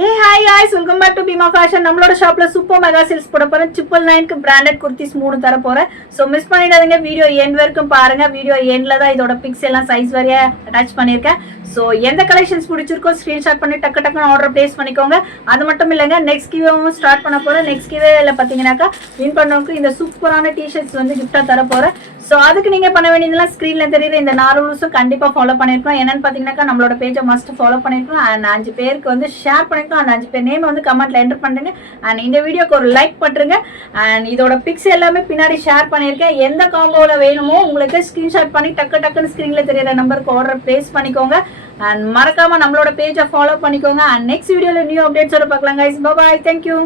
Hey hi guys, welcome back to Bima Fashion. நம்மளோட ஷாப்ல super mega sales போட போறேன். 999க்கு பிராண்டட் குர்த்திஸ் 3 தர போறேன். சோ மிஸ் பண்ணிடாதீங்க, வீடியோ எண்ட் வரைக்கும் பாருங்க. வீடியோ எண்ட்ல தான் இதோட பிக்ஸ் எல்லாம் சைஸ் வரையா அட்டாச் பண்ணிருக்கேன். சோ எந்த கலெக்ஷன்ஸ் பிடிச்சிருக்கோ ஸ்கிரீன்ஷாட் பண்ணி டக்கு ஆர்டர் பிளேஸ் பண்ணிக்கோங்க. அது மட்டும் இல்லங்க, நெக்ஸ்ட் கிவேவும் ஸ்டார்ட் பண்ண போறேன். நெக்ஸ்ட் கிவேல பாத்தீங்கன்னாக்கா வின் பண்ணவங்களுக்கு இந்த சூப்பரான டி-ஷர்ட்ஸ் வந்து கிஃப்டா தர போறேன். சோ அதுக்கு நீங்க பண்ண வேண்டியதெல்லாம் ஸ்கிரீன்ல தெரியுற இந்த 4 ரூல்ஸும் கண்டிப்பா ஃபாலோ பண்ணிருக்கணும். என்னன்னு பாத்தீங்கன்னாக்கா நம்மளோட பேஜை மஸ்ட் ஃபாலோ பண்ணிருக்கணும். அண்ட் 5 பேருக்கு வந்து ஷேர் பண்ணிருக்கணும். அந்த 5 பேர் நேம் வந்து கமெண்ட்ல என்டர் பண்ணுங்க. அண்ட் இந்த வீடியோக்கு ஒரு லைக் பண்றீங்க. அண்ட் இதோட பிக்ஸ் எல்லாமே பின்னாடி ஷேர் பண்ணிருக்கேன். எந்த காம்போல வேணுமோ உங்களுக்கு ஸ்கிரீன்ஷாட் பண்ணி டக்குன்னு ஸ்கிரீன்ல தெரியுற நம்பருக்கு ஆர்டர் பிளேஸ் பண்ணிக்கோங்க. அண்ட் மறக்காம நம்மளோட பேஜை ஃபாலோ பண்ணிக்கோங்க. அண்ட் நெக்ஸ்ட் வீடியோல நியூ அப்டேட்ஸோட பார்க்கலாம் கைஸ். By by, thank you.